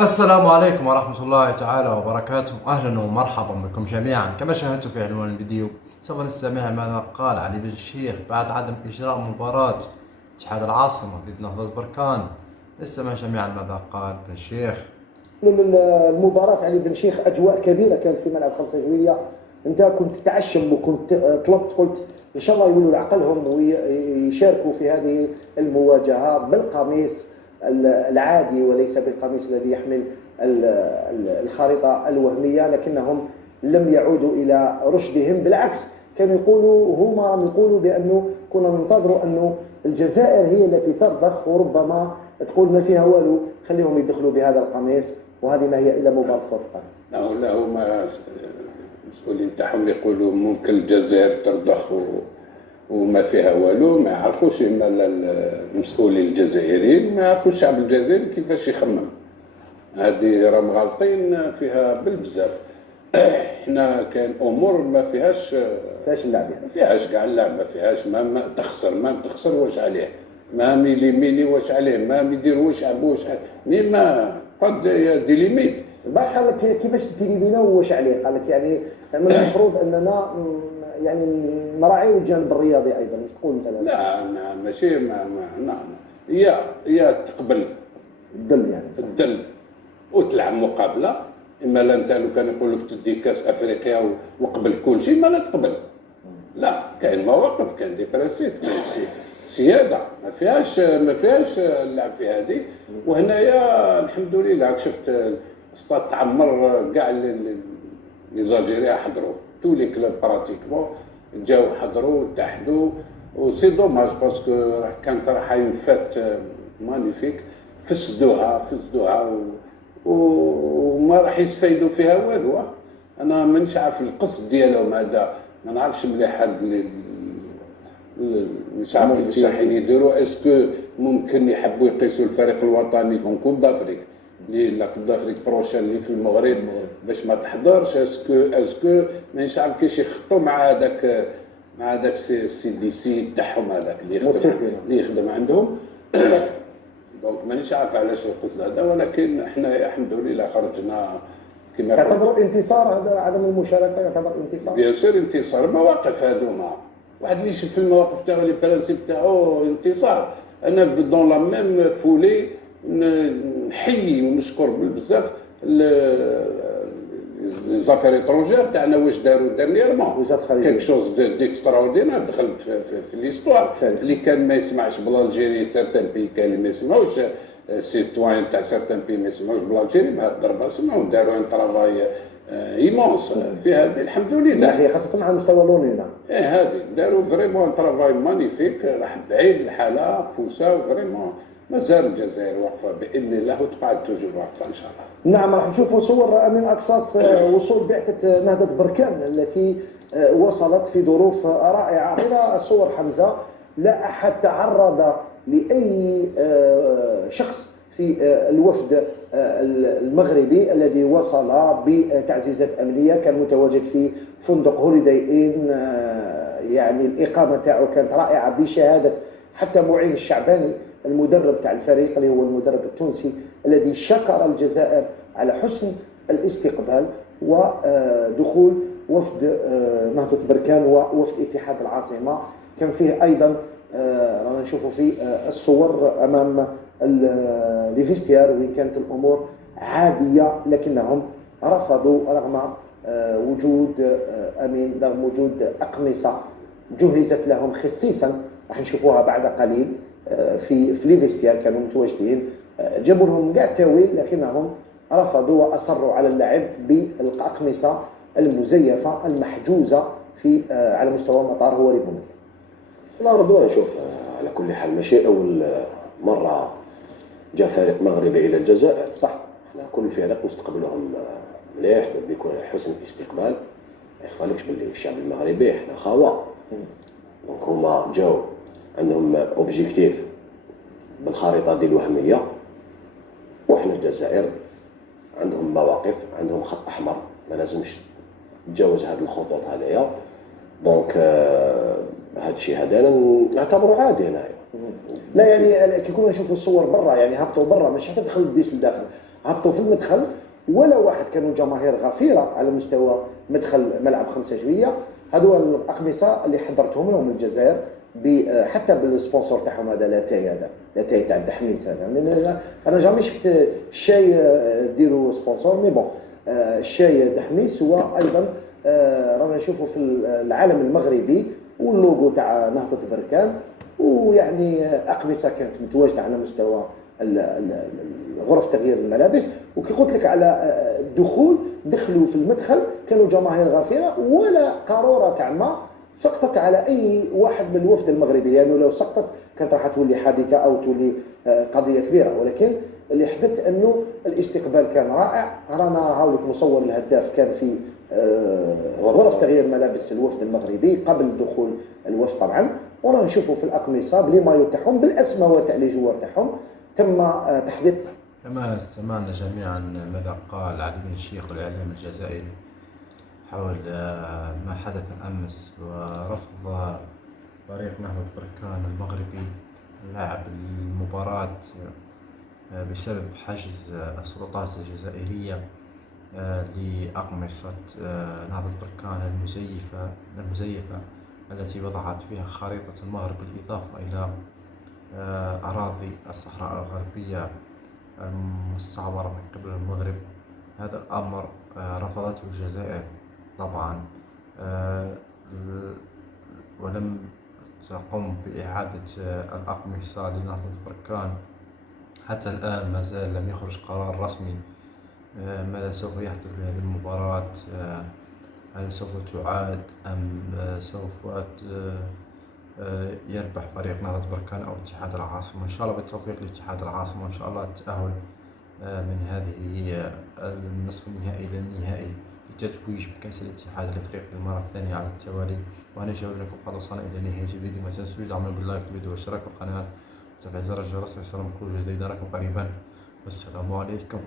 السلام عليكم ورحمة الله تعالى وبركاته. أهلا ومرحبا بكم جميعا. كما شاهدتوا في عنوان الفيديو سوف نستمع ماذا قال علي بن الشيخ بعد عدم إجراء مباراة اتحاد العاصمة ضد نهضة بركان. نستمع جميعا ماذا قال بن الشيخ. المباراة علي بن شيخ أجواء كبيرة كانت في ملعب 5 جويلية. أنت كنت تعشم وكنت طلبت، قلت إن شاء الله يولوا لعقلهم ويشاركوا في هذه المواجهة بالقميص العادي وليس بالقميص الذي يحمل الخارطة الوهمية، لكنهم لم يعودوا إلى رشدهم. بالعكس، كانوا يقولوا هما يقولوا بأنه كنا ننتظروا أنه الجزائر هي التي ترضخ وربما تقول ما فيها والو، خليهم يدخلوا بهذا القميص، وهذه ما هي إلا مباراة كرة القدم. لا هما المسؤولين تاعهم يقولوا ممكن الجزائر ترضخ وما فيها والو، ما يعرفوش إما المسؤولين الجزائريين، ما يعرفوش الشعب الجزائري كيفاش يخمم. هذه راهم غالطين فيها بالبزاف. احنا كاين امور ما فيهاش اللعب، ما فيهاش كاع اللعب، ما فيهاش ما تخسر واش عليه، ما ميليميني واش عليه، ما يدير واش واش عليه، ما قد دي ليميت. البارح قال لك كيفاش تيليمينا واش عليه، قال لك يعني من المفروض اننا يعني نراعيو الجانب الرياضي ايضا. واش تقول انت؟ لا ماشي هي تقبل الدل، يعني الدل وتلعب مقابله. اما لا انت لو كان يقول لك تدي كاس افريقيا وقبل كل شيء ما لا تقبل. لا، كاين مواقف، كاين دي برانسيب، سياده ما فيهاش اللعب في هذه. وهنايا الحمد لله شفت استاد تعمر، كاع لي زالجيريا حضروا، تو لي كلوب براتيكمون جاو حضروا اتحدوا. وسي دوماج باسكو كانت راح ينفات مانيفيك، فسدوها وما راح يستفيدوا فيها والو. انا مانيش عارف القصد ديالهم هذا، ما نعرفش مليح هاد مش عارف كيفاش راح يديروا. اسكو ممكن يحبوا يقيسوا الفريق الوطني في كوب دافريك، لا كوب دافريك بروشين اللي في المغرب باش ما تحضرش. اسكو مانيش عارف كيفاش يخطوا مع هذاك السي دي سي تاعهم، هذاك اللي يخدم عندهم. دونك مانيش عارف علاش القصد هذا، ولكن احنا الحمد لله خرجنا. كما تعتبر انتصار هذا عدم المشاركه؟ يعتبر انتصار؟ بيان سور انتصار. المواقف هذوما واحد اللي يشوف في المواقف تاعو لي برانسيب تاعو انتصار. انا دون لا ميم فولي نحيي ونشكر بزاف لي زافير ايترونجير تاعنا واش داروا ديرنييرمون. كيك شوز ديكستراوردينار دخلت في ليستوار. اللي كان ما يسمعش بالالجيري سيرتان بي، كان اللي ما يسمعوش سيتوان تاع سيرتان بي ما يسمعوش بالالجيري، بهاد الضربه سمعوا داروا ان طرافاي ايمونس في هذه الحمد لله. هي خاصة على مستوى لونينا. هذه داروا فريمون طرافاي مانيفيك، راح بعيد الحاله بوساو فريمون. مازال الجزائر واقفه باذن الله وتقعد توجور واقفه ان شاء الله. نعم، راح نشوفوا صور من اقصاص وصول بعثه نهضه بركان التي وصلت في ظروف رائعه. الى الصور حمزه، لا احد تعرض لاي شخص في الوفد المغربي الذي وصل بتعزيزات امنيه. كان متواجد في فندق هوليداي ان، يعني الاقامه تاعو كانت رائعه بشهاده حتى معين الشعباني المدرب تاع الفريق اللي هو المدرب التونسي، الذي شكر الجزائر على حسن الاستقبال ودخول وفد نهضة بركان ووفد اتحاد العاصمة. كان فيه أيضا رانا نشوفوا في الصور أمام ليفيستيار وين كانت الأمور عادية، لكنهم رفضوا رغم وجود رغم وجود أقمصة جهزت لهم خصيصا، راح نشوفوها بعد قليل في ليفيستيار. كانوا متواجدين، جابوا لهم كاع التاويل، لكنهم رفضوا واصروا على اللعب بالاقمصه المزيفه المحجوزه في على مستوى المطار هو ريبومتي. والله رضوان، شوف على كل حال ماشي اول مره جاء فريق مغربي الى الجزائر. صح، احنا كل الفرق نستقبلهم مليح بيكون حسن الاستقبال. ما يخفالكش باللي الشعب المغربي احنا خاوه، دونك هما جاو عندهم اوبجيكتيف بالخريطه ديال الوهميه، وحنا الجزائر عندهم مواقف، عندهم خط احمر ما لازمش تجاوز هذه الخطوط هذيا. دونك هذا الشيء هذا نعتبره عادي هنايا. لا يعني كي كنا نشوفوا الصور برا، يعني هبطوا برا مش حتى دخلوا البيس لداخل، هبطوا في المدخل، ولا واحد كانوا جماهير غفيره على مستوى مدخل ملعب 5 جوية. هذو الأقمصة اللي حضرتهم لهم الجزائر حتى بالسبونسور تاعهم، هذا لاتاي تاع التحميس هذا. انا جامي شفت الشاي ديروا سبونسور، مي بون الشاي تحميس هو ايضا رانا نشوفوا في العالم المغربي، واللوغو تاع نهضة بركان، ويعني أقمصة كانت متواجدة على مستوى غرف تغيير الملابس. وكي قلت لك على الدخول، دخلوا في المدخل كانوا جماهير غفيرة، ولا قارورة تاع ما سقطت على اي واحد من الوفد المغربي، لانه لو سقطت كانت راح تولي حادثه او تولي قضيه كبيره. ولكن اللي حدث انه الاستقبال كان رائع. رانا هاولك مصور الهداف كان في غرف تغيير ملابس الوفد المغربي قبل دخول الوفد طبعا، ورانا نشوفوا في الاقمصه بلي مايو تاعهم بالاسماء تاع لي جوار تاعهم تم تحديد. كما استمعنا جميعا ماذا قال علي بن الشيخ والإعلام الجزائري حول ما حدث أمس ورفض فريق نهضة بركان المغربي لعب المباراة بسبب حجز السلطات الجزائرية لأقمصة نهضة بركان المزيفة التي وضعت فيها خريطة المغرب بالإضافة إلى أراضي الصحراء الغربية المستعمرة من قبل المغرب. هذا الأمر رفضته الجزائر طبعا، ولم تقم بإعادة الأقمصة لنهضة بركان. حتى الآن ما زال لم يخرج قرار رسمي ماذا سوف يحدث لهذه المباراة، هل سوف تعاد أم سوف يربح فريق نهضة بركان أو اتحاد العاصمة. إن شاء الله بالتوفيق لاتحاد العاصمة، وإن شاء الله التأهل من هذه النصف النهائي إلى النهائي للتتويج بكأس الاتحاد الأفريقي للمرة الثانية على التوالي. وأنا جاوب لكم قد وصلنا إلى نهاية الفيديو. ما تنسوا دعمنا باللايك والفيديو والاشتراك في القناة وتفعيل زر الجرس ليصلكم كل جديد. نراكم قريبا، والسلام عليكم.